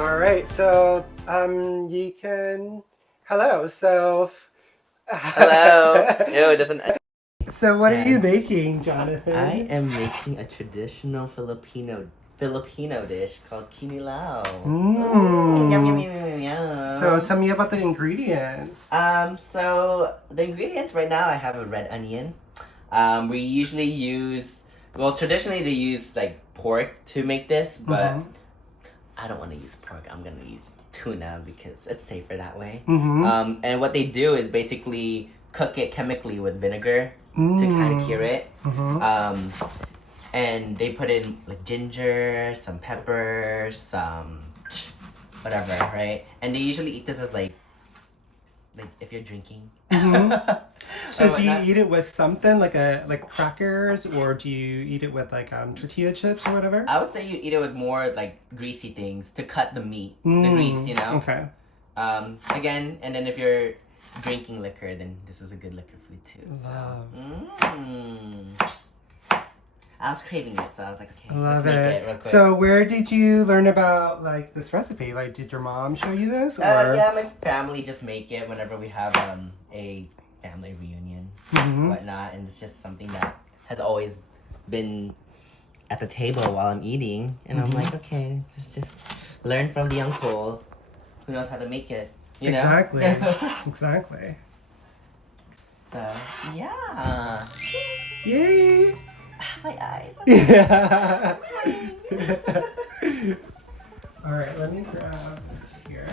All right, so you can. Hello. So. Hello. Ew, it doesn't. So what are you Yes. making, Jonathan? I am making a traditional Filipino dish called Kinilaw. Mmm. Yum, yum, yum, yum, yum. So tell me about the ingredients. So the ingredients right now, I have a red onion. We usually use, well, traditionally they use like pork to make this, but I don't want to use pork. I'm gonna use tuna because it's safer that way. And what they do is basically cook it chemically with vinegar to kind of cure it. And they put in like ginger, some peppers, some whatever, right? And they usually eat this as like if you're drinking. So do you eat it with something like crackers, or do you eat it with like tortilla chips or whatever? I would say you eat it with more like greasy things to cut the meat, the grease, you know. Okay. Again, and then if you're drinking liquor, then this is a good liquor food too. So. I was craving it, so I was like, okay, let's make it real quick. So where did you learn about like this recipe? Like, did your mom show you this? Or? Yeah, my family just make it whenever we have a family reunion, whatnot, and it's just something that has always been at the table while I'm eating, and I'm like, okay, let's just learn from the uncle who knows how to make it. You know? Exactly. Exactly. So yeah. Yay! My eyes. Yeah. All right, let me grab this here.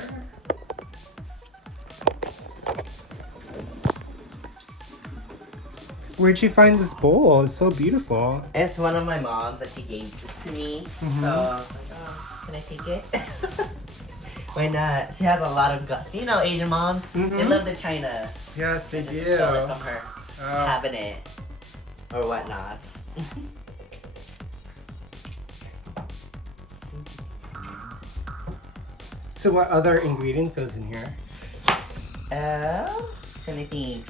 Where'd you find this bowl? It's so beautiful. It's one of my moms that she gave it to me. So, I was like, oh, can I take it? Why not? She has a lot of guts. You know, Asian moms, they love the china. Yes, they do. Stole it from her cabinet or whatnot. So what other ingredients goes in here? Trying to think.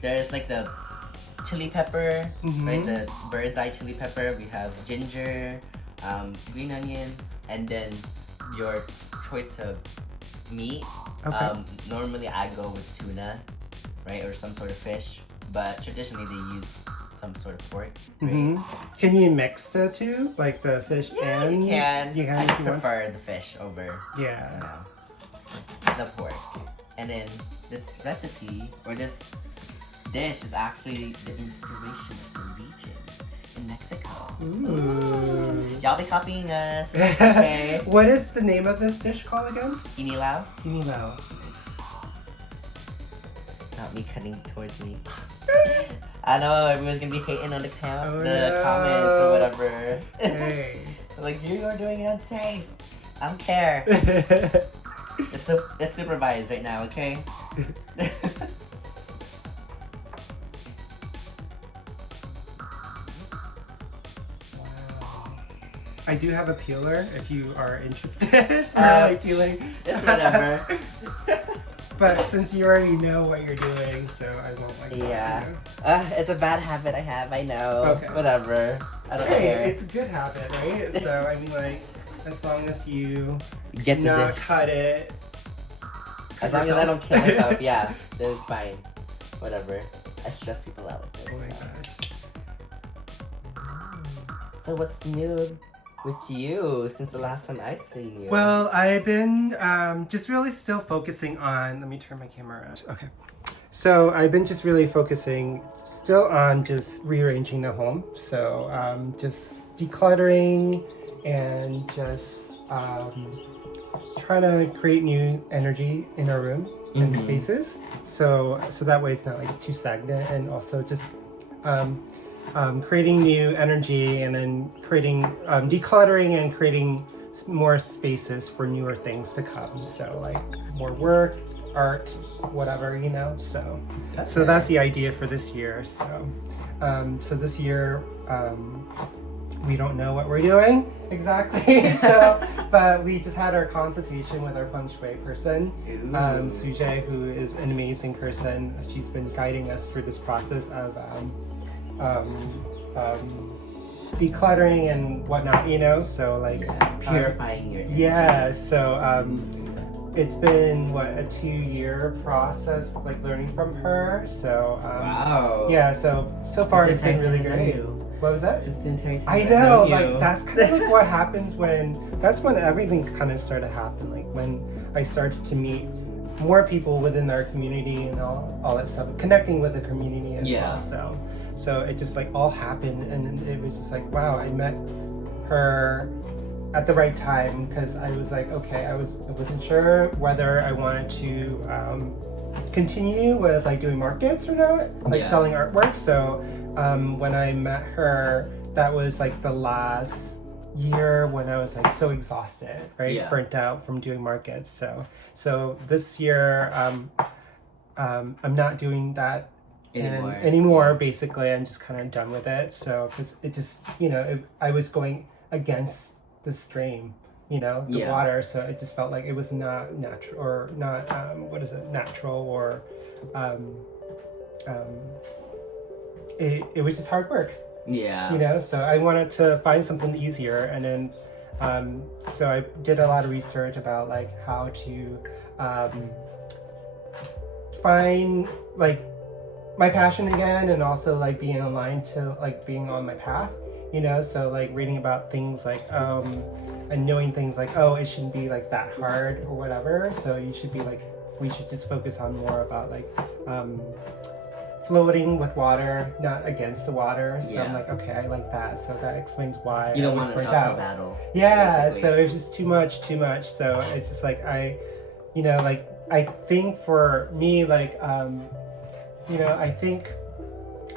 There's like the chili pepper, right? The bird's eye chili pepper. We have ginger, green onions, and then your choice of meat. Okay. Normally I go with tuna, right, or some sort of fish, but traditionally they use some sort of pork. Right? Can you mix the two, like the fish and? You can. You can. I just prefer the fish over. Yeah. You know, the pork. And then this recipe or this dish is actually the inspiration of ceviche in Mexico. Ooh. Y'all be copying us. Okay. What is the name of this dish called again? Kinilaw. Kinilaw. Not me cutting towards me. I know everyone's gonna be hating on the comments or whatever. Hey. Like, you are doing it unsafe. I don't care. It's supervised right now, okay? I do have a peeler if you are interested for like peeling. It's whatever. But since you already know what you're doing, so I won't like. Yeah. It's a bad habit I have. I know. Okay. Whatever. I don't care. It's a good habit, right? So I mean, like, as long as you get the not dish. cut it. As long as I don't kill myself, yeah, then it's fine. Whatever. I stress people out with this. Oh my gosh. So what's new with you since the last time I've seen you? Well, I've been just really still focusing on. Let me turn my camera around. Okay. So I've been just really focusing still on just rearranging the home. So just decluttering and just trying to create new energy in our room and spaces. So that way it's not like too stagnant, and also just creating new energy, and then creating decluttering and creating more spaces for newer things to come. So like more work, art, whatever, you know. So that's the idea for this year. So this year we don't know what we're doing exactly. But we just had our consultation with our feng shui person, Sujay, who is an amazing person. She's been guiding us through this process of decluttering and whatnot, you know. So like purifying your energy. Yeah. So it's been a 2-year process of like learning from her. So wow. Yeah. So far it's been really great. What was that? Since the entire time I know, like that's kind of like what happens that's when everything's kind of started to happen. Like when I started to meet more people within our community and all that stuff, connecting with the community as well. So it just like all happened, and it was just like, wow, I met her at the right time, because I was like, okay, I wasn't sure whether I wanted to continue with like doing markets or not, like selling artwork. So when I met her, that was like the last year when I was like so exhausted, right? Burnt out from doing markets. So this year I'm not doing that anymore. Basically, I'm just kind of done with it. So because it just, I was going against the stream, the water. So it just felt like it was not natural, or not natural, or it was just hard work. So I wanted to find something easier, and then so I did a lot of research about like how to find like my passion again, and also like being aligned to like being on my path, so like reading about things like and knowing things like, oh, it shouldn't be like that hard or whatever, so we should just focus on more about like floating with water, not against the water. So I'm like, okay, I like that. So that explains why you don't I was want burnt an uphill out. battle. Yeah, basically. so it was just too much. So it's just like I think for me, like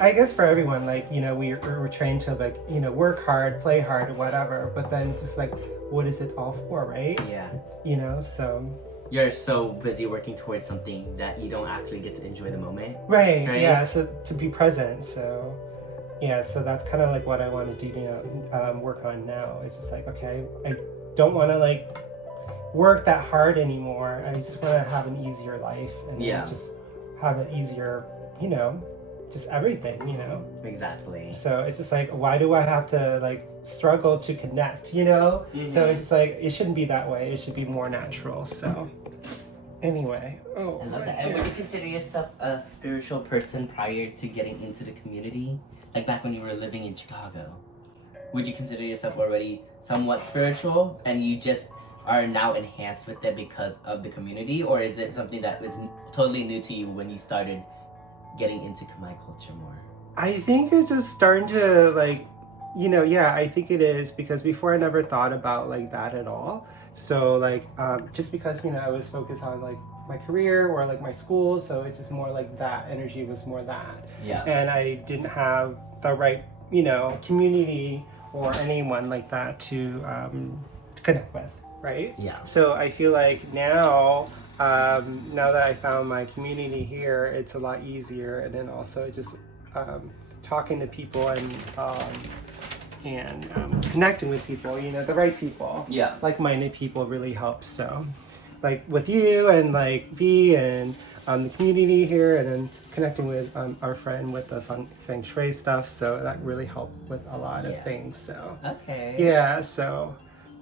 I guess for everyone, like, we're trained to like, work hard, play hard, or whatever. But then it's just like, what is it all for, right? Yeah. So. You're so busy working towards something that you don't actually get to enjoy the moment. Right? Yeah, so to be present. So so that's kind of like what I want to do, work on now. It's just like, okay, I don't want to like work that hard anymore. I just want to have an easier life, and just have an easier, just everything, Exactly. So it's just like, why do I have to like struggle to connect, Mm-hmm. So it's just like, it shouldn't be that way. It should be more natural. So anyway, I love that. And would you consider yourself a spiritual person prior to getting into the community? Like back when you were living in Chicago? Would you consider yourself already somewhat spiritual, and you just are now enhanced with it because of the community? Or is it something that was totally new to you when you started getting into Khmer culture more? I think it's just starting to like, I think it is, because before I never thought about like that at all. So like, just because, I was focused on like my career or like my school. So it's just more like that energy was more that. Yeah. And I didn't have the right, community or anyone like that to connect with. Right? Yeah. So I feel like now that I found my community here, it's a lot easier. And then also just talking to people and connecting with people, the right people. Yeah. Like-minded people really helps. So like with you and like V and the community here, and then connecting with our friend with the feng shui stuff. So that really helped with a lot of things. So okay. Yeah. So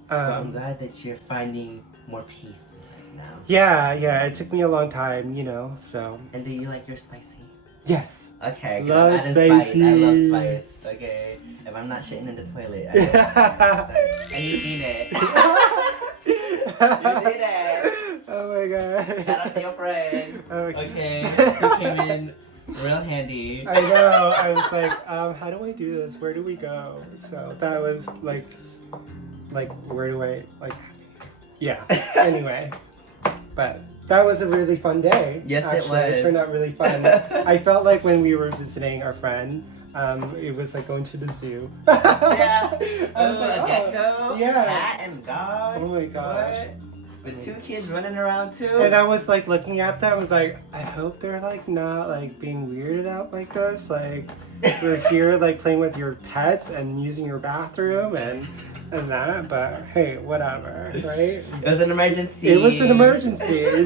well, I'm glad that you're finding more peace in life now. Yeah, it took me a long time, so. And do you like your spicy? Yes. Okay, good. Love spicy. I love spice. Okay. If I'm not shitting in the toilet, I love spice. And you've seen it. You did it. Oh my god. Shout out to your friend. Okay. Who came in real handy. I know. I was like, how do I do this? Where do we go? So that was like, where do I, yeah. Anyway, but that was a really fun day. Yes, actually. it was. It turned out really fun. I felt like when we were visiting our friend, it was like going to the zoo. Yeah. I was like, a gecko, yeah. cat, and dog. Oh my gosh. What? With 2 kids running around too. And I was like looking at them, I was like, I hope they're like not like being weirded out like this. Like we're here like playing with your pets and using your bathroom and that, but hey, whatever, right? It was an emergency. It was an emergency.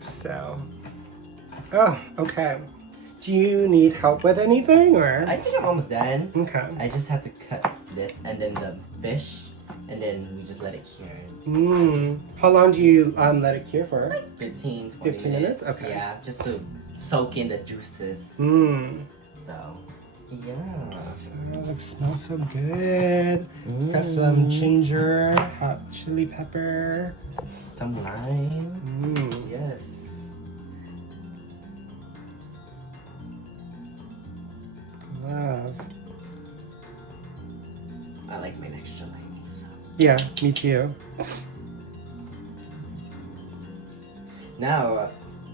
So, oh, okay. Do you need help with anything, or? I think I'm almost done. Okay. I just have to cut this and then the fish, and then we just let it cure. How long do you let it cure for? 15, 20 15 minutes? Okay. Yeah, just to soak in the juices. So, yeah. So, it smells so good. Got some ginger, hot chili pepper. Some lime. Yes. Love. I like mine extra lime. So. Yeah, me too. Now,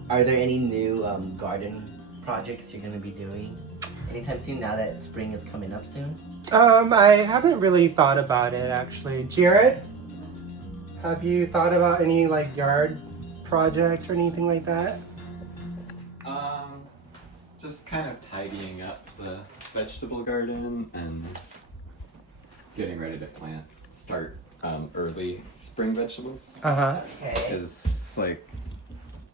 are there any new garden projects you're going to be doing anytime soon now that spring is coming up soon? I haven't really thought about it actually. Jared, have you thought about any like yard project or anything like that? Just kind of tidying up the vegetable garden and getting ready to start early spring vegetables. Okay. Is like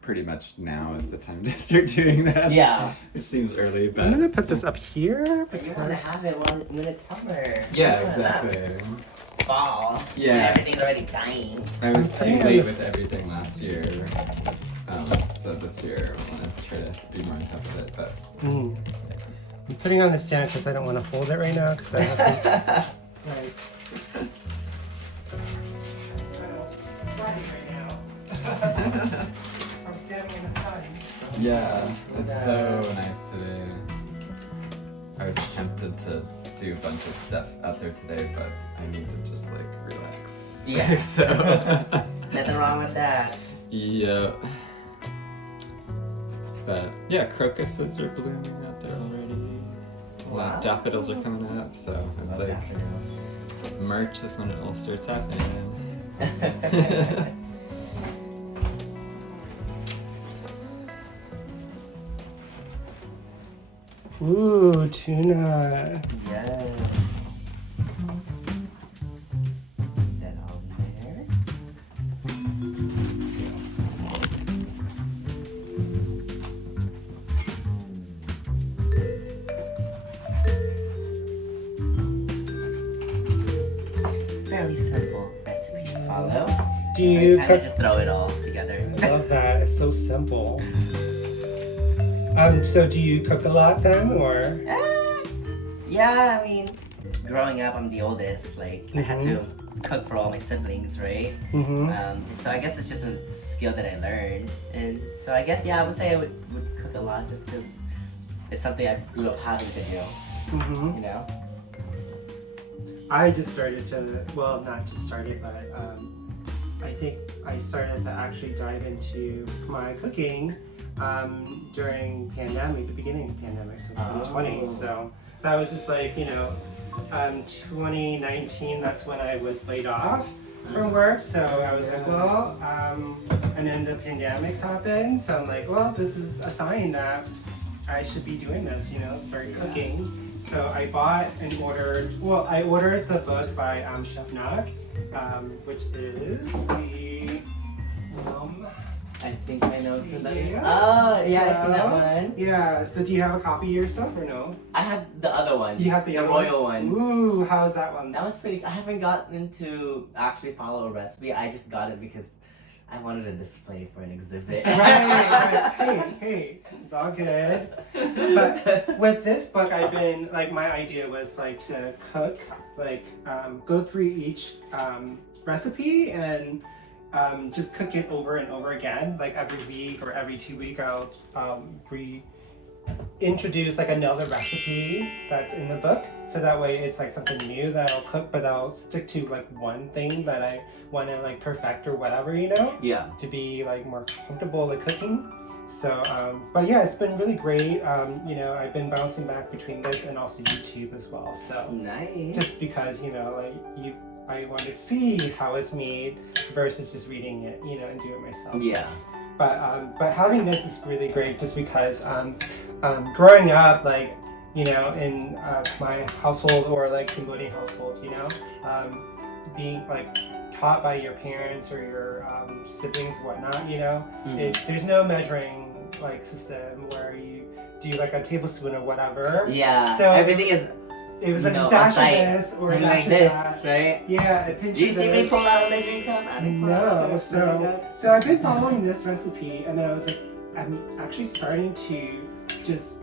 pretty much now is the time to start doing that. Yeah. Which seems early, but I'm gonna put this up here But you want to have it when it's summer. yeah, You wanna exactly. not Fall. Yeah. When everything's already dying. I was too putting late this- with everything last year. So this year I want to try to be more on top of it, but I'm putting on the stand because I don't want to hold it right now because I have to like. I'm standing in the sun. yeah, it's so nice today. I was tempted to do a bunch of stuff out there today, but I need to just like relax. Yeah. So Nothing wrong with that. yeah. But yeah, crocuses are blooming out there already. Wow. Daffodils are coming up, so it's like daffodils. March is when it all starts happening. Ooh, tuna. Yes. That all there. Fairly simple recipe to follow. Do you Kind of cook? just throw it all together. I love that. It's so simple. So do you cook a lot then, or? Yeah, I mean, growing up, I'm the oldest. Like, I had to cook for all my siblings, right? So I guess it's just a skill that I learned. And so I guess, yeah, I would say I would cook a lot just because it's something I grew up having to do, you know? I just started to, well, not just started, but I think I started to actually dive into my cooking during pandemic, the beginning of the pandemic, so 2020. So that was just like, 2019, that's when I was laid off from work. So I was like, well, and then the pandemics happened. So I'm like, well, this is a sign that I should be doing this, start cooking. So I bought and ordered, I ordered the book by Chef Nak, which is the, I think I know who that is. Yeah, Oh, yeah, I've seen that so- one. yeah, so do you have a copy yourself or no? I have the other one. You have the other royal one. Ooh, how's that one? That was pretty. I haven't gotten to actually follow a recipe. I just got it because I wanted a display for an exhibit. Right. Hey, it's all good. But with this book, I've been, my idea was, to cook, go through each recipe and just cook it over and over again. Like, every week or every 2 weeks, I'll reintroduce, another recipe that's in the book. So that way it's, something new that I'll cook, but I'll stick to, one thing that I want to, perfect or whatever, Yeah. to be more comfortable at cooking. So but yeah, it's been really great. I've been bouncing back between this and also YouTube as well. So Nice. just because I want to see how it's made versus just reading it, and do it myself. Yeah. But having this is really great just because growing up in my household or Cambodian household, being taught by your parents or your siblings or whatnot, there's no measuring like system where you do like a tablespoon or whatever. Yeah. So everything is. It was You like know, a dash on of site. this or a Something dash like of this, that. right? Yeah, a pinch Do you of see me this. pull out a measuring cup? I didn't pull out a No, measuring cup. so I've been following this recipe, and I was like, I'm actually starting to just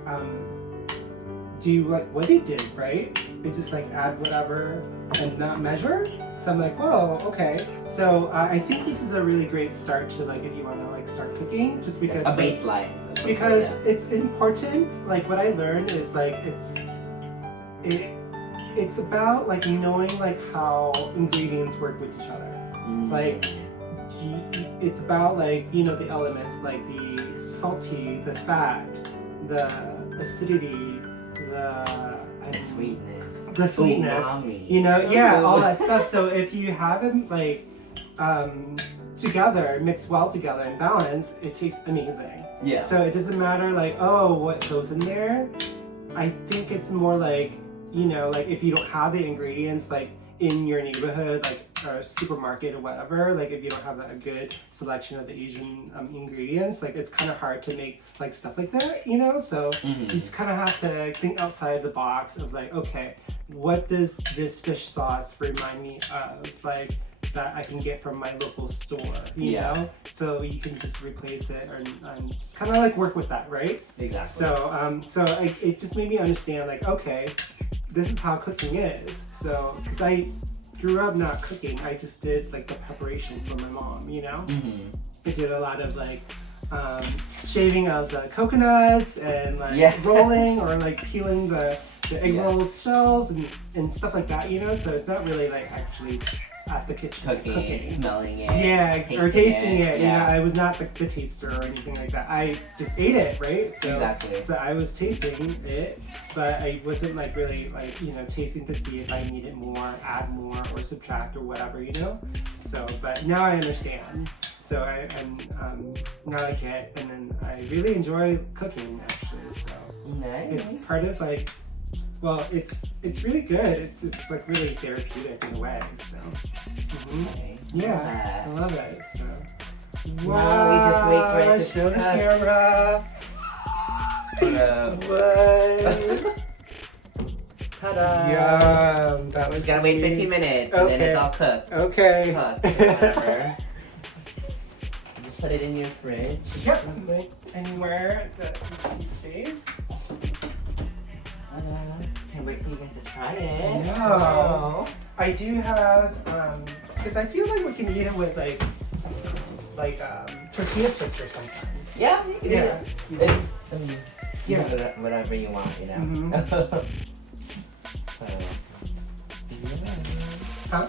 do like what they did, right? It's just like add whatever and not measure. So I'm like, whoa, okay. So I think this is a really great start to like if you want to like start cooking, just because A baseline. because it's important. Like what I learned is like it's about like knowing like how ingredients work with each other. Like it's about like the elements like the salty, the fat, the acidity, the sweetness, umami. All that stuff. So if you have them like together, mixed well together and balanced, it tastes amazing. Yeah. So it doesn't matter like what goes in there. I think it's more like like if you don't have the ingredients like in your neighborhood, like or supermarket or whatever, like if you don't have a good selection of the Asian ingredients, like it's kind of hard to make like stuff like that, so you just kind of have to think outside the box of like, okay, what does this fish sauce remind me of, like that I can get from my local store, you know? So you can just replace it and just kind of like work with that, right? Exactly. So it just made me understand like, okay, this is how cooking is. So, because I grew up not cooking, I just did like the preparation for my mom, I did a lot of like shaving of the coconuts and like rolling or like peeling the egg roll shells and stuff like that, so it's not really like actually at the kitchen cooking. Smelling it, or tasting it. I was not the taster or anything like that. I just ate it, right? So, exactly. So I was tasting it, but I wasn't like really like tasting to see if I needed more, add more, or subtract or whatever, So, but now I understand. So I'm now I get, and then I really enjoy cooking actually. So nice. It's part of like. Well, it's really good. It's like really therapeutic in a way. So, yeah, I love it. So, wow, we just wait for it to show the camera. What? Ta-da! Yum! That was. Just gotta wait 15 minutes, and then it's all cooked. Okay. Whatever. Just put it in your fridge. Yep. Anywhere that you see space. Can't wait for you guys to try it. No. I do have, because I feel like we can eat it with like tortilla chips or something. Yeah. Yeah. It's whatever you want, So. Huh?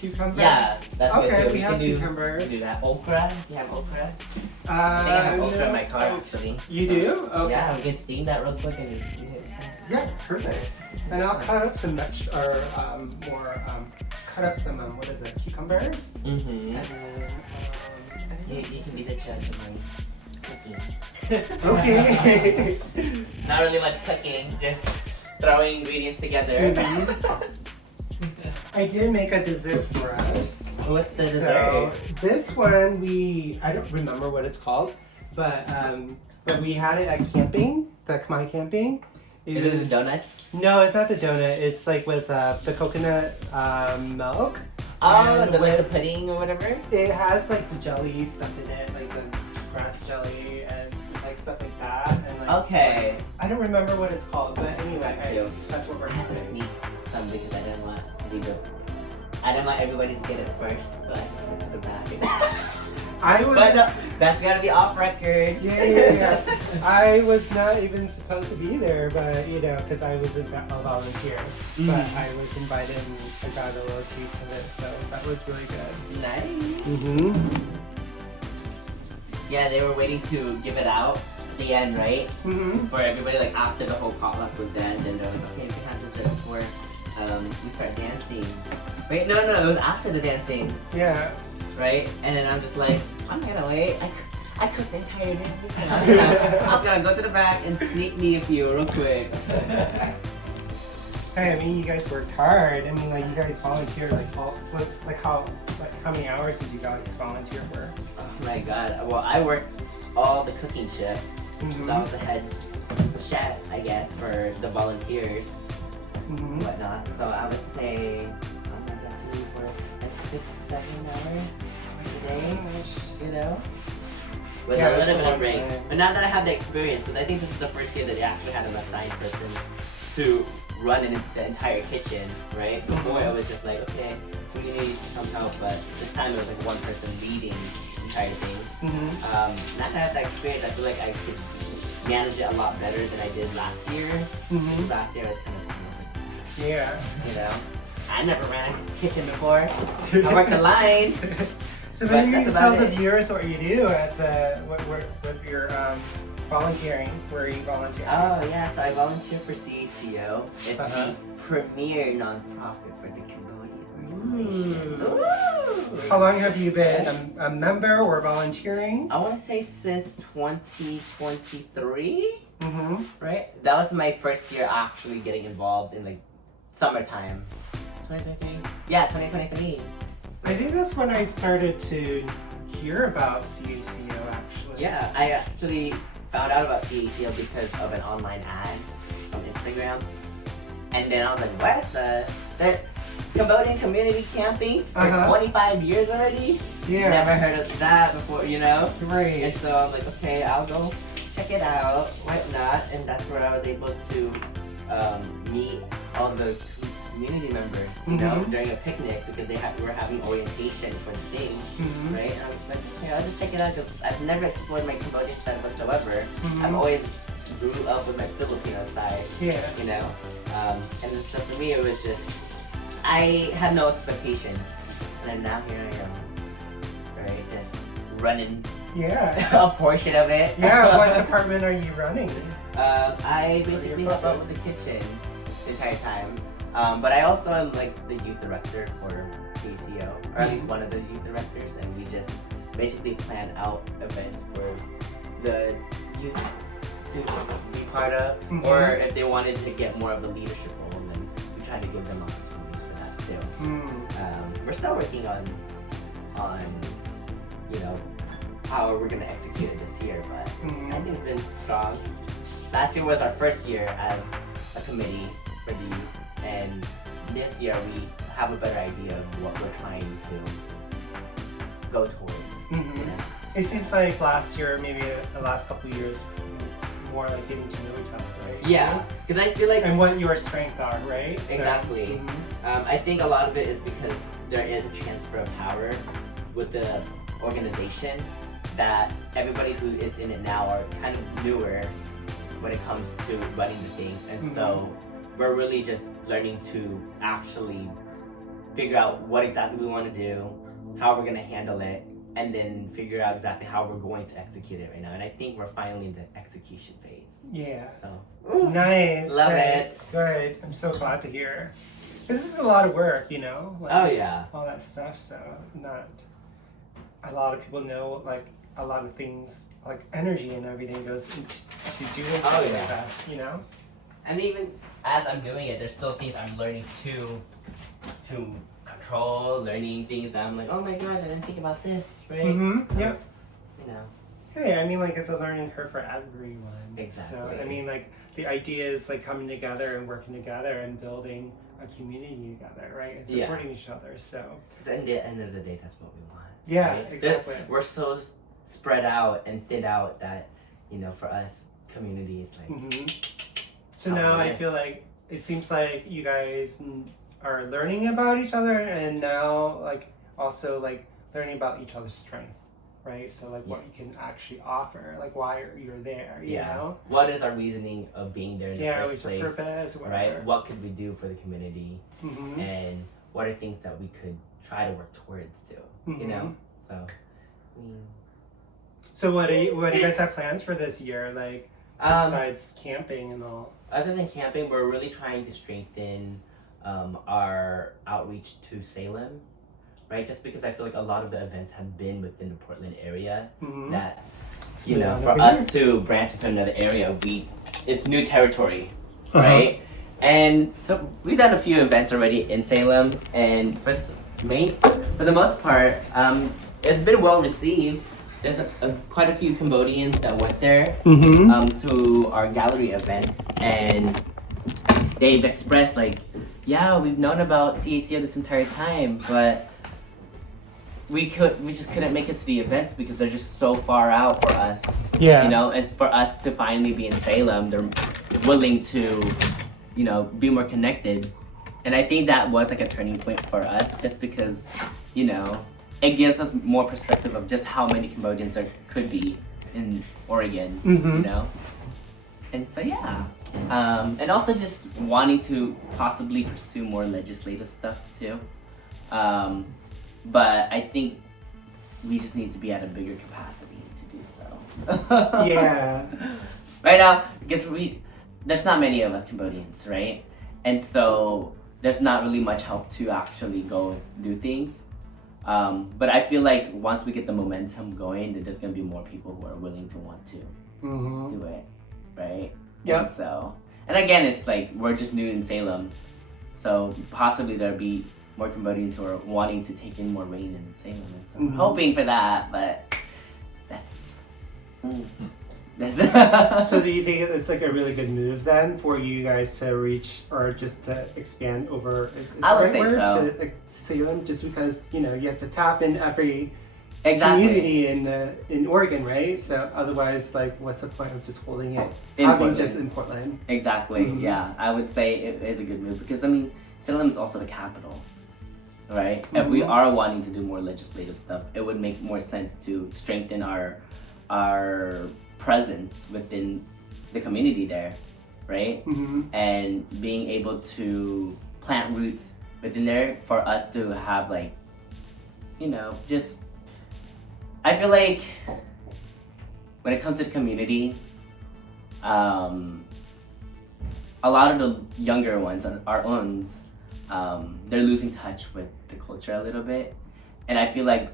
Cucumbers? Yeah, that's okay, good too. we have can cucumbers. do that. Okra? Do you have okra? I think I have okra in my car actually. You do? Okay. Yeah, we can steam that real quick and just eat it. Yeah, perfect. And I'll cut up some cut up some what is it? Cucumbers. Mm-hmm. And then, You can be the judge of my cooking. Okay. Not really much cooking, just throwing ingredients together. I did make a dessert for us. What's the So dessert? this one I don't remember what it's called, but we had it at camping, the Khmer camping. Is it the donuts? No, it's not the donut. It's like with the coconut milk. Oh, like the pudding or whatever? It has like the jelly stuff in it, like the grass jelly and like stuff like that. And like, Okay. I don't remember what it's called, but anyway, that's what we're I had to having. sneak some because I didn't want everybody to get it first, so I just went to the back. I was. But no, that's gotta be off record. Yeah. I was not even supposed to be there, but because I was a volunteer. But I was invited and I got a little taste of it, so that was really good. Nice. Yeah, they were waiting to give it out at the end, right? For everybody, like after the whole potluck was done, then they're like, okay, we can have dessert before we start dancing. Wait, no, it was after the dancing. Yeah. Right? And then I'm just like, I'm gonna wait. I cooked the entire day. I'm gonna go to the back and sneak me a few real quick. Hey, I mean, you guys worked hard. I mean, like you guys volunteered how many hours did you guys volunteer for? Oh my god. Well, I worked all the cooking shifts. So I was the head chef, I guess, for the volunteers and whatnot. So I would say I'm gonna get to leave work at 6-7 hours a day, you know? With a little bit of break. But now that I have the experience, because I think this is the first year that they actually had an assigned person to run the entire kitchen, right? Before it was just like, okay, community needs to come help, but this time it was like one person leading the entire thing. Now that I have that experience, I feel like I could manage it a lot better than I did last year. Last year I was kind of, you know, I never ran a kitchen before. I worked the line. So maybe you can tell the viewers what you do at the with your volunteering. Where are you volunteering? Oh yeah, so I volunteer for CACO. It's the premier nonprofit for the Cambodian organization. How long have you been a member or volunteering? I want to say since 2023. Right? That was my first year actually getting involved in like summertime. 2023? Yeah, 2023. I think that's when I started to hear about CACO actually. Yeah, I actually found out about CACO because of an online ad on Instagram. And then I was like, what the? They're Cambodian community camping for 25 years already? Yeah. Never heard of that before, you know? Right. And so I was like, okay, I'll go check it out, why not? And that's where I was able to meet all the community members, you know, during a picnic because we were having orientation for the thing, right? And I was like, okay, I'll just check it out because I've never explored my Cambodian side whatsoever. I've always grew up with my Filipino side, you know? And then so for me, it was just, I had no expectations. And then now here I am, right? Just running a portion of it. What department are you running? I basically help out with the kitchen the entire time. But I also am like the youth director for CACO, or at least one of the youth directors, and we just basically plan out events for the youth to be part of, or if they wanted to get more of the leadership role, then we try to give them opportunities for that too. We're still working on you know, how we're gonna execute it this year, but I think it's been strong. Last year was our first year as a committee for the youth. And this year we have a better idea of what we're trying to go towards. You know? It seems like last year, maybe the last couple of years, more like getting to know each other, right? Yeah, because I feel like... And what your strengths are, right? Exactly. I think a lot of it is because there is a transfer of power with the organization that everybody who is in it now are kind of newer when it comes to running the things. And so we're really just learning to actually figure out what exactly we want to do, how we're going to handle it, and then figure out exactly how we're going to execute it right now. And I think we're finally in the execution phase. Yeah. So nice. Love it. Good. I'm so glad to hear. This is a lot of work, you know? Like, oh yeah. All that stuff, so not a lot of people know like a lot of things, like energy and everything goes into doing something like that, you know? And even as I'm doing it, there's still things I'm learning to control, learning things that I'm like, oh my gosh, I didn't think about this, right? Yep. You know. Hey, I mean, like, it's a learning curve for everyone. Exactly. So, I mean, like, the idea is, like, coming together and working together and building a community together, right? And supporting each other, so. Because at the end of the day, that's what we want. Yeah, right? exactly. We're so spread out and thinned out that, you know, for us, community is like... So now I feel like, it seems like you guys are learning about each other and now, like, also, like, learning about each other's strength. Right, so like what you can actually offer, like why you're there, you know? What is our reasoning of being there in the first place? Purpose, right? What could we do for the community? And what are things that we could try to work towards too? You know? So, I mean... So what do you guys have plans for this year, like besides camping and all? Other than camping, we're really trying to strengthen our outreach to Salem. Right, just because I feel like a lot of the events have been within the Portland area. That, you know, for us to branch into another area, it's new territory, right? And so we've done a few events already in Salem, and for the most part, it's been well received. there's quite a few Cambodians that went there to our gallery events, and they've expressed like, yeah, we've known about CACO this entire time, but we just couldn't make it to the events because they're just so far out for us. Yeah. You know, and for us to finally be in Salem, they're willing to, you know, be more connected. And I think that was like a turning point for us, just because, you know, it gives us more perspective of just how many Cambodians there could be in Oregon, you know? And so, yeah. And also just wanting to possibly pursue more legislative stuff too. But I think we just need to be at a bigger capacity to do so. Yeah. Right now, because there's not many of us Cambodians, right? And so there's not really much help to actually go do things. But I feel like once we get the momentum going, there's gonna be more people who are willing to want to do it, right? Yeah. And again, it's like we're just new in Salem, so possibly there'll be more Cambodians who are wanting to take in more rain in Salem. And so I'm hoping for that, but that's. So do you think it's like a really good move then for you guys to reach or just to expand over? Is I would the say right word so. to Salem, just because you know you have to tap in every Exactly. community in Oregon, right? So otherwise, like, what's the point of just holding it In having Portland. just in Portland? Exactly. Yeah, I would say it is a good move because I mean Salem is also the capital, right? If we are wanting to do more legislative stuff, it would make more sense to strengthen our presence within the community there, right? And being able to plant roots within there for us to have like, you know, just I feel like when it comes to the community, a lot of the younger ones, our owns, they're losing touch with the culture a little bit. And I feel like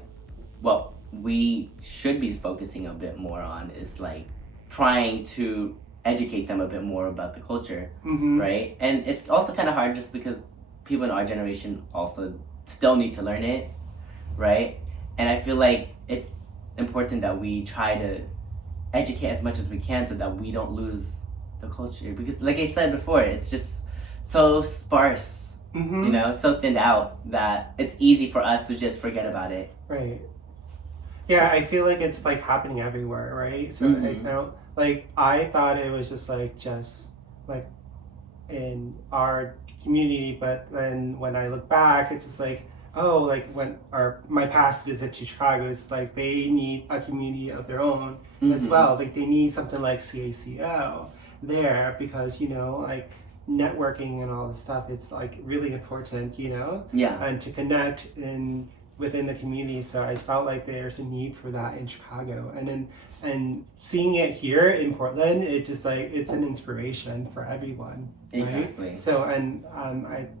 what we should be focusing a bit more on is like trying to educate them a bit more about the culture, right? And it's also kind of hard just because people in our generation also still need to learn it, right? And I feel like it's important that we try to educate as much as we can so that we don't lose the culture. Because like I said before, it's just so sparse, you know, so thinned out that it's easy for us to just forget about it. Right. Yeah, I feel like it's like happening everywhere, right? So I thought it was just like in our community, but then when I look back, it's just like, oh, like when my past visit to Chicago, it's like they need a community of their own as well. Like they need something like CACO there because, you know, like networking and all this stuff, it's like really important, you know? Yeah. And to connect within the community. So I felt like there's a need for that in Chicago. And seeing it here in Portland, it just like it's an inspiration for everyone. Right? Exactly. So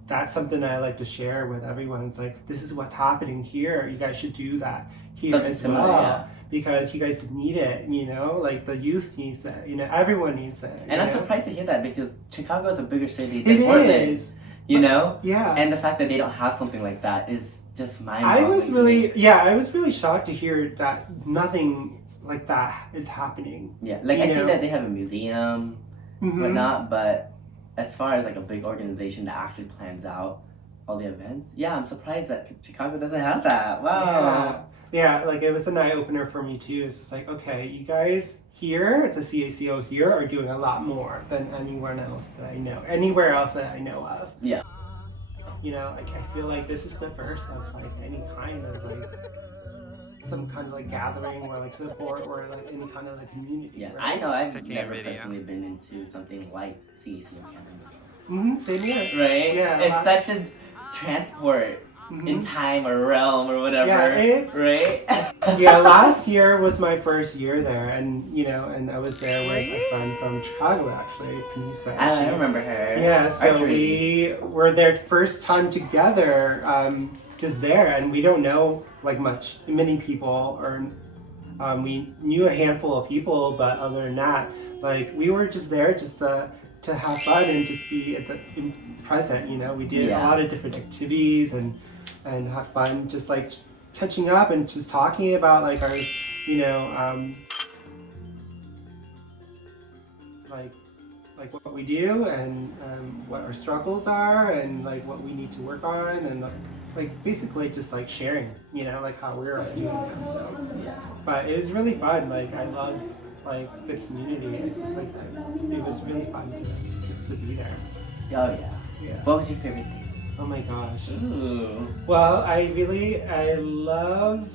that's something I like to share with everyone. It's like this is what's happening here. You guys should do that here Something as similar, well. yeah. Because you guys need it, you know, like the youth needs it, you know, everyone needs it. And I'm know? surprised to hear that because Chicago is a bigger city than It Portland. is. You know? Yeah. And the fact that they don't have something like that is just I mind-boggling. was really shocked to hear that nothing like that is happening. Yeah, like You I see know? that they have a museum, whatnot, but as far as like a big organization that actually plans out all the events, yeah, I'm surprised that Chicago doesn't have that. Wow. Yeah, like it was an eye opener for me too. It's just like, okay, you guys here at the CACO here are doing a lot more than anywhere else that I know of. Yeah. You know, like I feel like this is the first of like any kind of like some kind of like gathering or like support or like any kind of like community. Yeah, right? I know I've Taking a never video. personally been into something like CACO Khmer. Same here. Right? Yeah. It's such a transport in time or realm or whatever. Yeah, it's right? yeah, last year was my first year there, and you know, and I was there with a friend from Chicago, actually, Punisa. I remember her. Yeah, so Archery. we were there first time together, just there, and we don't know like many people, or we knew a handful of people, but other than that, like we were just there just to have fun and just be present. You know, we did a lot of different activities and have fun, just like catching up and just talking about like our you know, like what we do and what our struggles are and like what we need to work on and like basically just like sharing, you know, like how we're doing it. So, but it was really fun. Like I love like the community. It's just like it was really fun just to be there. Oh yeah. What was your favorite thing? Oh my gosh. Ooh. Well, I love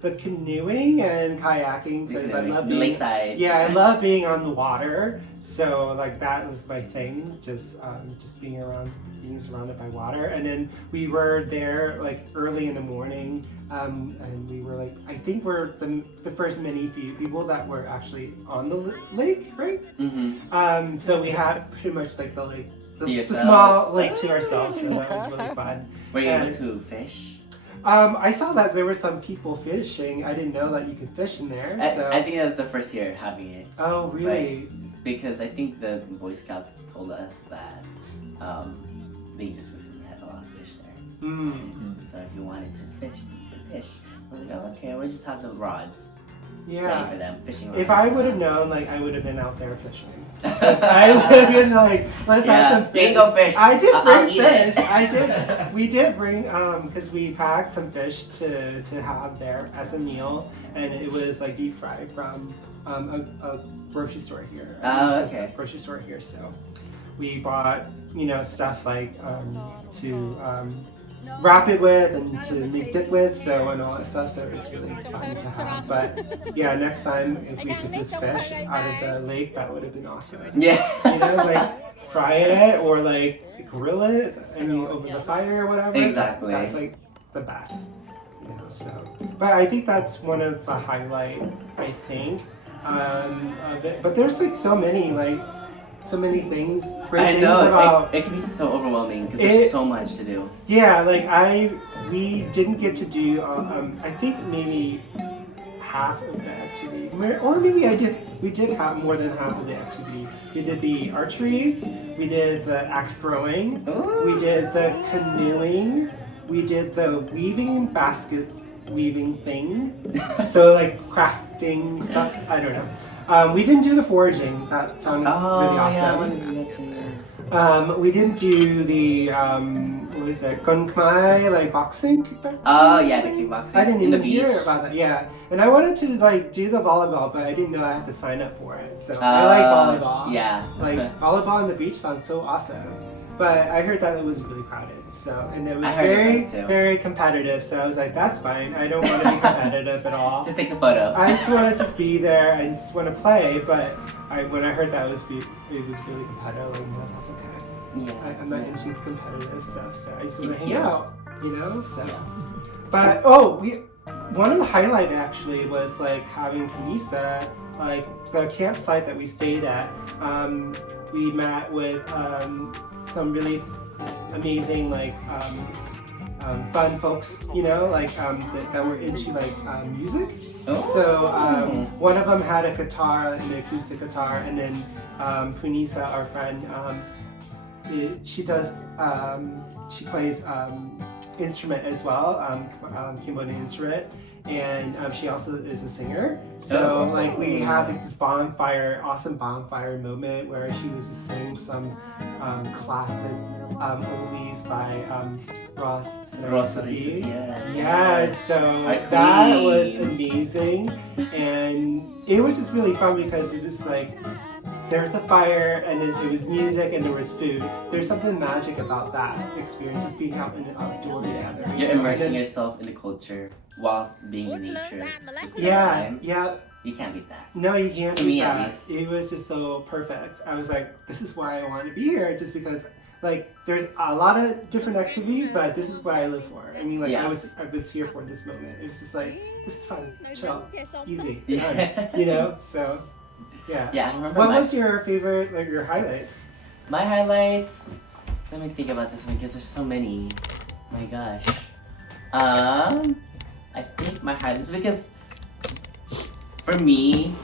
the canoeing and kayaking because I love being lakeside. Yeah, I love being on the water. So like that was my thing, just being surrounded by water. And then we were there like early in the morning, and we were like, I think we're the first many few people that were actually on the lake, right? Mm-hmm. So we had pretty much like the small lake to ourselves, so that was really fun. Were you able to fish? I saw that there were some people fishing. I didn't know that you could fish in there. So. I think that was the first year having it. Oh, really? Right? Because I think the Boy Scouts told us that they just recently had a lot of fish there. So if you wanted to fish, you could fish. We're like, oh, okay, we'll just have the rods ready for them, fishing rods. If I would have known, like, I would have been out there fishing. Because I would have been like, let's have some fish. Go fish. I did bring fish. It. We did bring, because we packed some fish to have there as a meal, and it was like deep fried from a grocery store here. Oh, okay. Grocery store here, so we bought, you know, stuff like to wrap it with and to make dip with, so and all that stuff. So it was really fun to have. But yeah, next time if we could just fish out of the lake, that would have been awesome. Yeah. You know, like fry it or like grill it. I mean, over the fire or whatever. Exactly. That's like the best. You know, so. But I think that's one of the highlight. I think of it. But there's like so many things, great things about. It can be so overwhelming because there's so much to do. Yeah, like we didn't get to do. I think maybe half of the activity, or maybe we did have more than half of the activity. We did the archery, we did the axe throwing, we did the canoeing, we did the basket weaving thing. So like crafting stuff. I don't know. We didn't do the foraging. That sounds really awesome. Yeah, I want to do that too. We didn't do the what is it? CACO Khmer, like boxing, kickboxing. Oh yeah, the kickboxing. I didn't even hear about that. Yeah, and I wanted to like do the volleyball, but I didn't know I had to sign up for it. So I like volleyball. Yeah. Like volleyball on the beach sounds so awesome. But I heard that it was really crowded, and it was very competitive. So I was like, that's fine. I don't want to be competitive at all. Just take a photo. I just want to just be there. I just want to play. But when I heard that it was really competitive, and that's okay. Yeah. I'm not into competitive stuff, so I just want to hang out, you know. So, yeah. But one of the highlights actually was like having Punisa, like the campsite that we stayed at. We met with some really amazing fun folks, you know, like that were into like music. So one of them had a guitar, an acoustic guitar, and then Punisa, our friend, she plays instrument as well, Cambodian instrument. And she also is a singer. So like we had like this awesome bonfire moment where she was just singing some classic oldies by Ross Saraswati. Yes, so that was amazing. And it was just really fun because it was like there was a fire and then it was music and there was food. There's something magic about that experience, just being out in the outdoor together. You're immersing yourself in the culture whilst being in nature. Yeah. You can't beat that. No, you can't beat beat that. At least. It was just so perfect. I was like, this is why I want to be here, just because like there's a lot of different activities, but this is what I live for. I mean, like I was here for this moment. It was just like, this is fun, chill, easy, fun, you know. So. Yeah. Yeah. I remember what was your favorite, like your highlights? My highlights. Let me think about this one because there's so many. My gosh. I think my highlights because for me,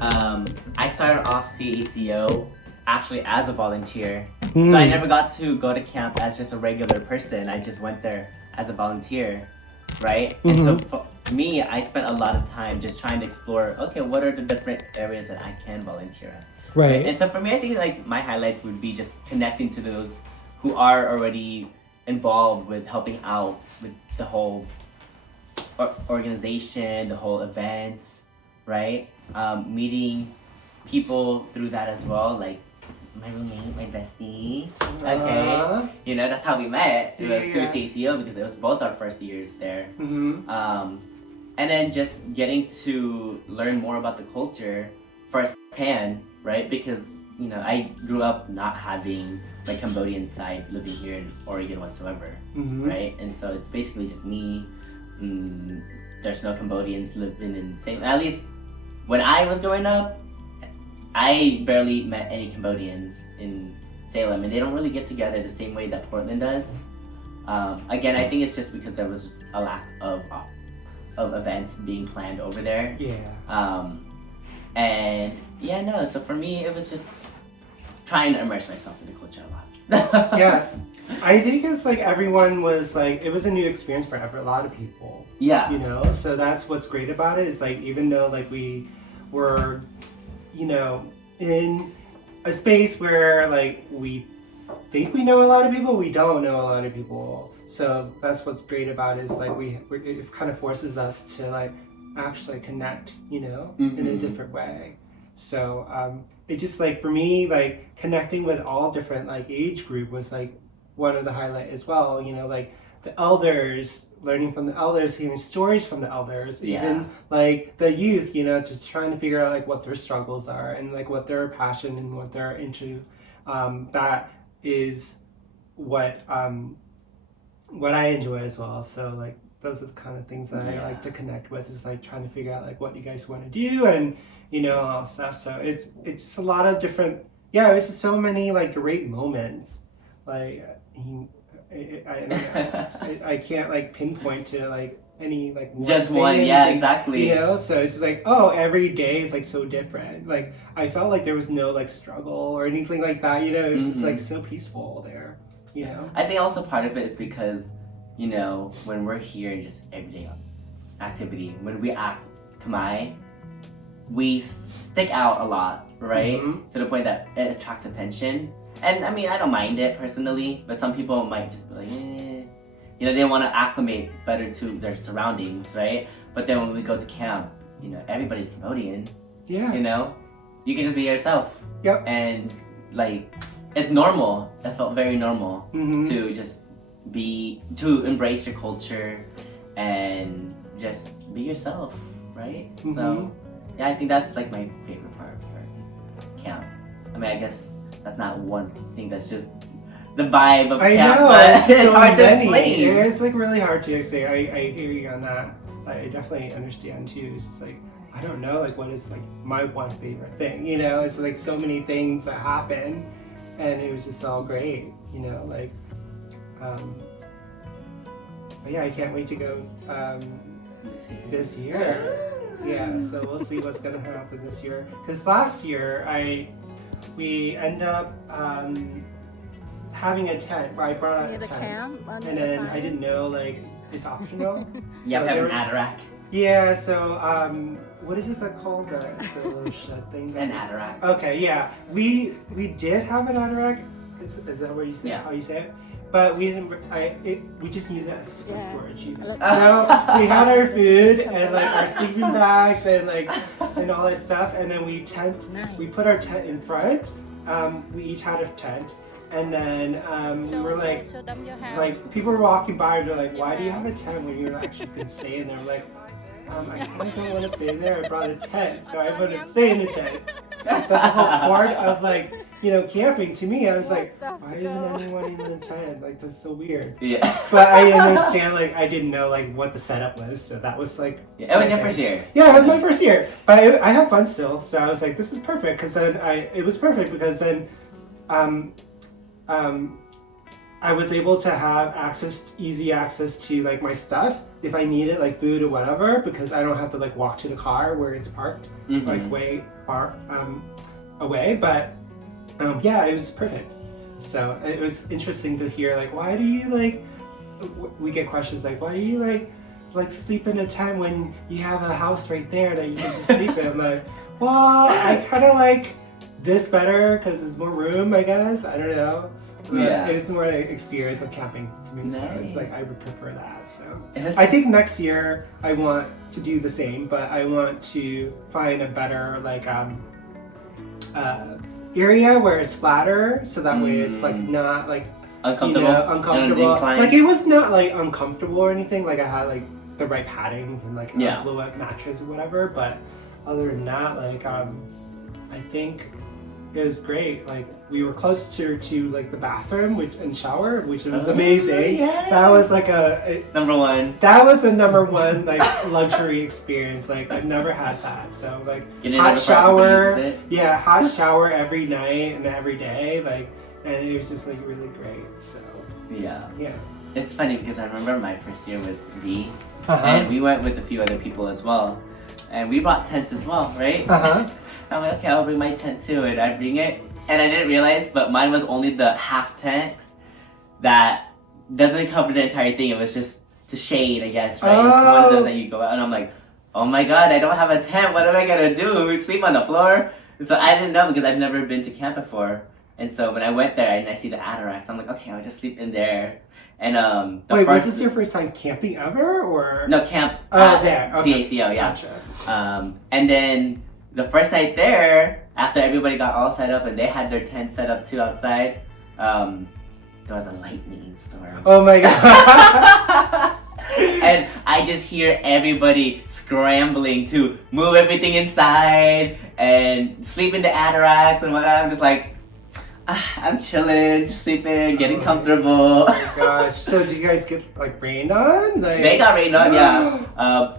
I started off CACO actually as a volunteer. So I never got to go to camp as just a regular person. I just went there as a volunteer, right? And so me, I spent a lot of time just trying to explore, okay, what are the different areas that I can volunteer at? Right. And so for me, I think like my highlights would be just connecting to those who are already involved with helping out with the whole organization, the whole event, right? Meeting people through that as well, like my roommate, my bestie. Okay, you know, that's how we met. It was through CACO because it was both our first years there. And then just getting to learn more about the culture firsthand, right? Because, you know, I grew up not having my Cambodian side living here in Oregon whatsoever, right? And so it's basically just me. There's no Cambodians living in St. At least when I was growing up, I barely met any Cambodians in Salem, and they don't really get together the same way that Portland does. Again, I think it's just because there was just a lack of events being planned over there. And yeah, no, so for me, it was just trying to immerse myself in the culture a lot. Yeah, I think it's like everyone was like, it was a new experience for a lot of people. Yeah. You know, so that's what's great about it is like, even though like we were, you know, in a space where like we think we know a lot of people, we don't know a lot of people. So that's what's great about it is like it kind of forces us to like actually connect, you know, in a different way. So it just like for me, like connecting with all different like age group was like one of the highlight as well, you know, like the elders, learning from the elders, hearing stories from the elders, even like the youth, you know, just trying to figure out like what their struggles are and like what their passion and what they're into. That is what I enjoy as well. So like those are the kind of things that I like to connect with, is like trying to figure out like what you guys want to do and, you know, all stuff. So it's a lot of different, it was just so many like great moments. Like I can't like pinpoint to like any like one just thing, one, exactly. You know, so it's just like, oh, every day is like so different. Like I felt like there was no like struggle or anything like that. You know, it was just like so peaceful there. You know, I think also part of it is because, you know, when we're here in just everyday activity, when we act Khmer, we stick out a lot, right? To the point that it attracts attention. And I mean, I don't mind it personally, but some people might just be like, you know, they want to acclimate better to their surroundings, right? But then when we go to camp, you know, everybody's Cambodian. Yeah. You know, you can just be yourself. Yep. And like, it's normal. It felt very normal to just to embrace your culture and just be yourself, right? So, yeah, I think that's like my favorite part for camp. I mean, I guess that's not one thing, that's just the vibe of camp, but it's so hard to explain. Yeah, it's like really hard to explain. I hear you on that. I definitely understand too. It's just like, I don't know, like what is like my one favorite thing, you know? It's like so many things that happen and it was just all great, you know, like, but yeah, I can't wait to go this year. Yeah, so we'll see what's gonna happen this year. Because last year, we end up having a tent, where I brought out a tent, and then I didn't know like it's optional. Yeah, we have an Atarak. Yeah, so what is it that called the little shed thing? An Atarak. Okay, yeah, we did have an Atarak. Is that what you say? Yeah. How you say it? But we didn't. We just use it as a storage unit. So we had our food and like our sleeping bags and like and all that stuff, and then we put our tent in front. We each had a tent, and then we were like people were walking by and they're like, "Why do you have a tent when you actually could stay in there?" We're like, I kind of don't want to stay in there. I brought a tent, so I want to stay in the tent. That's the whole part of like, you know, camping. To me, I was like, why isn't anyone in the tent? Like, that's so weird. Yeah. But I understand, like, I didn't know like what the setup was, so that was like. Yeah, it was your first year. Yeah, it was my first year, but I had fun still. So I was like, this is perfect, because then it was perfect because then, I was able to have easy access to like my stuff if I needed like food or whatever, because I don't have to like walk to the car where it's parked like way far away. But yeah, it was perfect. So it was interesting to hear like, why do you like? We get questions like, why do you like like sleep in a tent when you have a house right there that you can just sleep in? I'm like, well, I kind of like this better because there's more room, I guess. I don't know. But Yeah. it was more like experience of camping to me, so it's Nice. like I would prefer that. So It was- I think next year I want to do the same, but I want to find a better like area where it's flatter, so that way it's like not like uncomfortable. uncomfortable. Incline. Like it was not like uncomfortable or anything. Like I had like the right paddings and like Yeah. a blow up mattress or whatever. But other than that, like I think it was great. Like we were closer to like the bathroom and shower, which was Oh, amazing. yes. That was like Number one. that was a number one like luxury experience. Like I've never had that. So like Getting hot another part of shower, people use it. yeah, hot shower every night and every day. Like, and it was just like really great. So Yeah. yeah. It's funny because I remember my first year with V, Uh-huh. and we went with a few other people as well. And we brought tents as well, right? Uh-huh. I'm like, okay, I'll bring my tent too. And I bring it. And I didn't realize, but mine was only the half tent that doesn't cover the entire thing. It was just to shade, I guess, right? It's one of those that you go out and I'm like, oh my god, I don't have a tent. What am I gonna do? Sleep on the floor? And so I didn't know because I've never been to camp before. And so when I went there and I see the Adiraks, I'm like, okay, I'll just sleep in there. And Wait, was this your first time camping ever, or? No, camp. Oh, there. Okay. CACO, yeah. Gotcha. And then the first night there, after everybody got all set up and they had their tent set up too outside, there was a lightning storm. Oh my god. And I just hear everybody scrambling to move everything inside and sleep in the Adiraks and whatnot. I'm just like, I'm chilling, just sleeping, getting comfortable. Oh my gosh. So did you guys get like rained on? Like... They got rained on, yeah.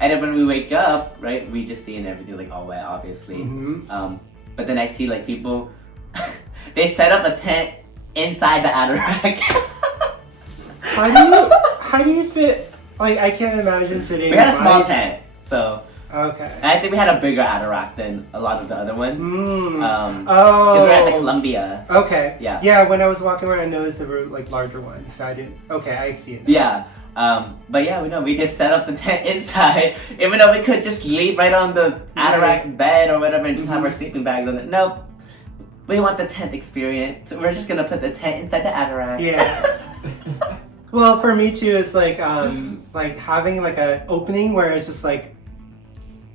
And then when we wake up, right, we just see and everything like all wet, obviously. Mm-hmm. But then I see like people, they set up a tent inside the Adirak. How do you fit? Like I can't imagine fitting. We had a small tent, so. Okay. And I think we had a bigger Adirak than a lot of the other ones. Oh. Because we're at the Columbia. Okay. Yeah. Yeah. When I was walking around, I noticed there were like larger ones. So I didn't. Okay, I see it now. Yeah. But yeah, we just set up the tent inside, even though we could just sleep right on the Adirak bed or whatever and just have our sleeping bags on it. Nope. We want the tent experience. We're just gonna put the tent inside the Adirak. Yeah. Well, for me too, it's like having like an opening where it's just like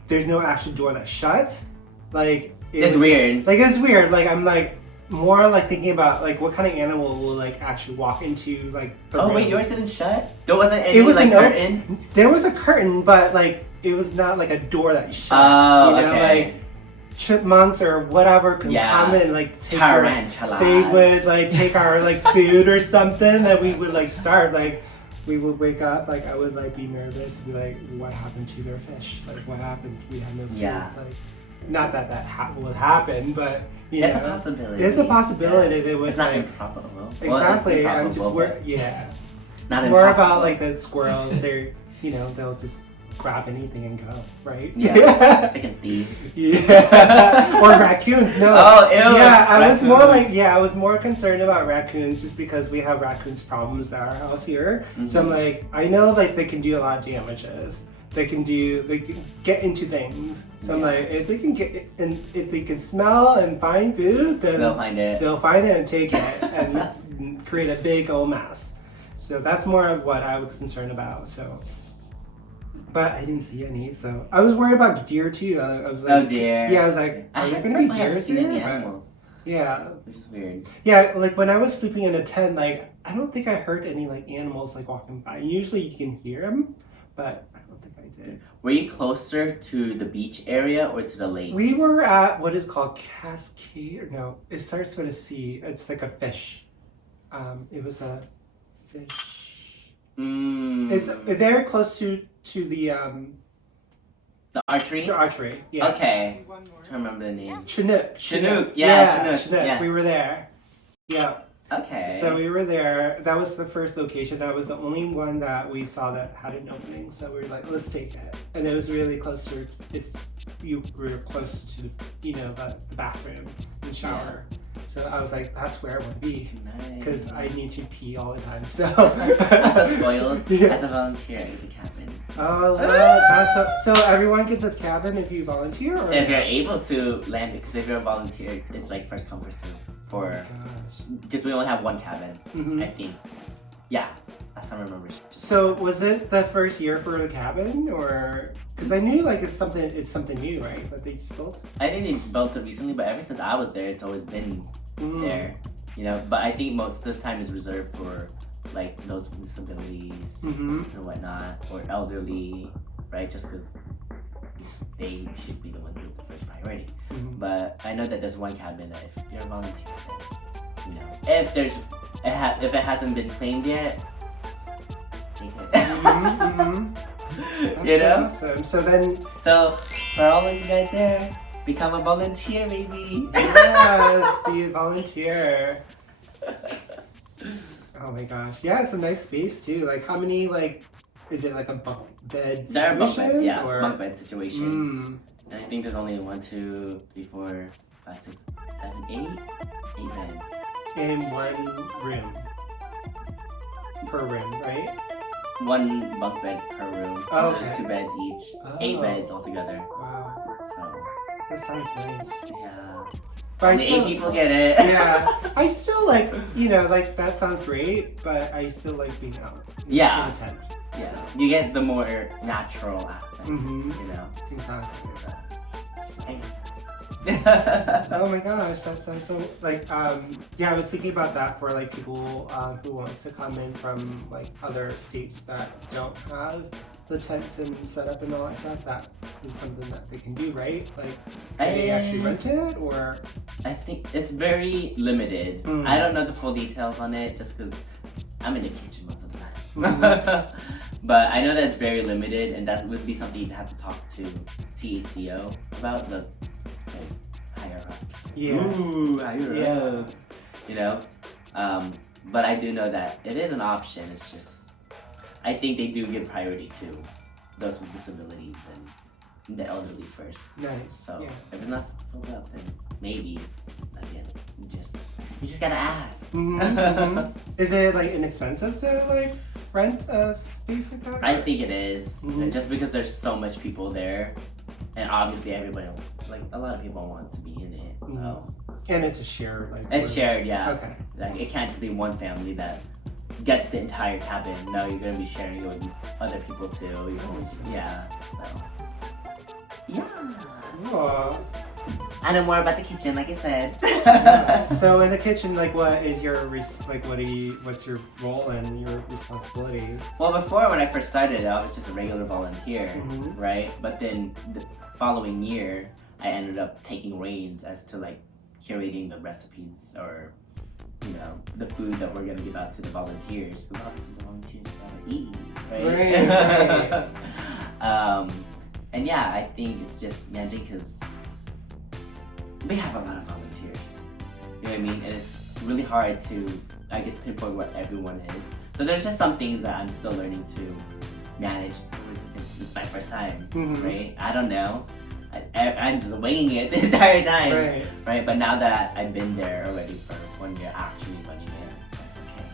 there's no actual door that shuts. Like It's weird. Like it's weird. Like I'm like more like thinking about like what kind of animal will like actually walk into like the room. Wait, yours didn't shut? There wasn't any It was like an curtain? There was a curtain, but like it was not like a door that shut. Oh, you know, okay. like chipmunks or whatever could come and like take our, Tarantulas. they would like take our like food or something that we would like starve. Like we would wake up, like I would like be nervous and be like, what happened to their fish? Like what happened? We have no food. Yeah. Like not that will happen, but you That's know, a possibility. it's a possibility. Yeah. They would It's not like, improbable. exactly. Well, it's I'm just improbable, but yeah. not It's more impossible. about like the squirrels. They're they'll just grab anything and go, right? Yeah. Freaking thieves. Yeah. Or raccoons. No. Oh, ew. Yeah, I was more Raccoons. like I was more concerned about raccoons just because we have raccoons problems at our house here. So I'm like, I know like they can do a lot of damages. They can get into things. So I'm like, if they can get and if they can smell and find food, then They'll find it. They'll find it and take it and create a big old mess. So that's more of what I was concerned about. So. But I didn't see any, so I was worried about deer too. I was like, Oh dear. Yeah, I was like, are there gonna be deer seen any here? animals, Yeah, which is weird. yeah. Like when I was sleeping in a tent, like I don't think I heard any like animals like walking by. Usually you can hear them, but I don't think I did. Were you closer to the beach area or to the lake? We were at what is called Cascade. Or no, it starts with a C. It's like a fish. It was a fish. It's very close to the archery. archery. Yeah. Okay. I don't remember the name. Chinook. Chinook. Yeah, Chinook. Yeah. We were there. Yeah. Okay. So we were there. That was the first location. That was the only one that we saw that had an opening. So we were like, let's take it. And it was really close to you were close to the bathroom and shower. So I was like, that's where I want to be because I need to pee all the time. So I'm so spoiled. Yeah. As a volunteer, I get to cabins. Oh, that's so everyone gets a cabin if you volunteer? Or If you're able to land it, because if you're a volunteer, it's like first come, first serve. Because we only have one cabin, I think. Yeah, that's how I remember. So was it the first year for the cabin, or because I knew like it's something new, right? That they just built. I think they built it recently, but ever since I was there, it's always been there. You know, but I think most of the time is reserved for like those with disabilities and whatnot, or elderly, right? Just because they should be the one with the first priority. But I know that there's one cabin that if you're a volunteer, then, you know, if it hasn't been claimed yet, take it. That's You know? awesome. So for all of you guys there, become a volunteer, maybe. yes, be a volunteer. Oh my gosh. Yeah, it's a nice space too. Like how many is it like a bunk bed situation? There are bunk beds, yeah, or? bunk bed situation. And I think there's only 1, 2, 3, 4, 5, 6, 7, 8 beds. In one room. Per room, right? 1 bunk bed per room. Oh, So okay. there's 2 beds each. 8 beds altogether. Wow. So That sounds nice. yeah. But I Only 8 still, people get it. yeah. I still that sounds great, but I still like being out. Yeah. In a tent. Yeah. So. You get the more natural aspect. Mhm. You know. Exactly. So. Hey. Oh my gosh, that sounds so I was thinking about that for like people who wants to come in from like other states that don't have the tents and setup and all that stuff. That is something that they can do, right? Like, can they actually rent it or? I think it's very limited. I don't know the full details on it just because I'm in the kitchen most of the time. But I know that it's very limited, and that would be something you'd have to talk to CACO about, the higher ups. Yeah. Ooh, higher Yeah. ups. You know? But I do know that it is an option. It's just, I think they do give priority to those with disabilities and the elderly first. Nice. So yeah. if it's not filled up, then maybe again, you just gotta ask. Is it like inexpensive to like rent a space like that? I think it is, just because there's so much people there, and obviously everybody, like a lot of people want to be in it. So and it's a shared it's shared, yeah. Okay. Like it can't just be one family that gets the entire cabin. No, you're gonna be sharing it with other people too. Yeah. So yeah. Aw. I know more about the kitchen, like I said. So in the kitchen, like, what is your what's your role and your responsibility? Well, before when I first started, I was just a regular volunteer, right? But then the following year, I ended up taking reins as to like curating the recipes or, you know, the food that we're gonna give out to the volunteers. Because obviously the volunteers gotta eat, right? And yeah, I think it's just magic because we have a lot of volunteers. You know what I mean? And it's really hard to, I guess, pinpoint what everyone is. So there's just some things that I'm still learning to manage. It's my first time, right? I don't know. I'm just winging it the entire time, right? But now that I've been there already for 1 year, actually running it, it's like, okay.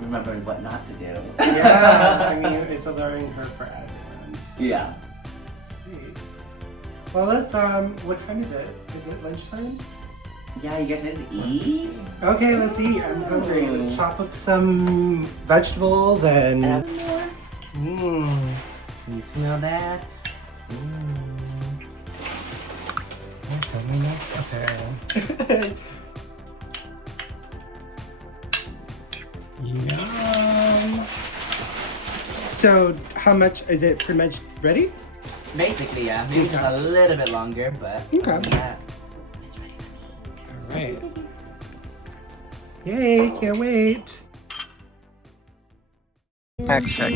Remember what not to do. Yeah, I mean, it's a learning curve for everyone. So. Yeah. Sweet. Well, let's, what time is it? Is it lunchtime? Yeah, you guys ready to eat? Okay, let's eat. I'm hungry. Let's chop up some vegetables and... Can you smell that? Okay. Yum. So, how much is it? Pretty much ready? Basically, yeah. Maybe just a little bit longer, but Okay. yeah. It's ready for me. All right. Yay! Can't wait. Action.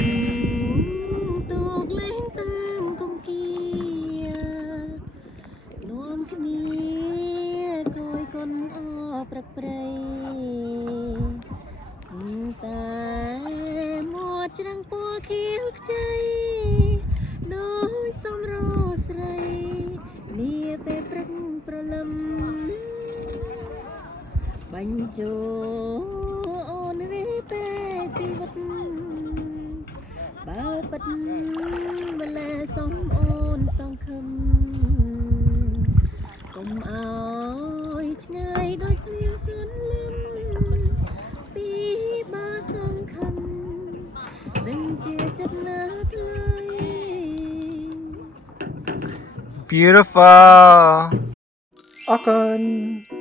បញ្ចូលអូនរេតែជីវិត Beautiful. Akon.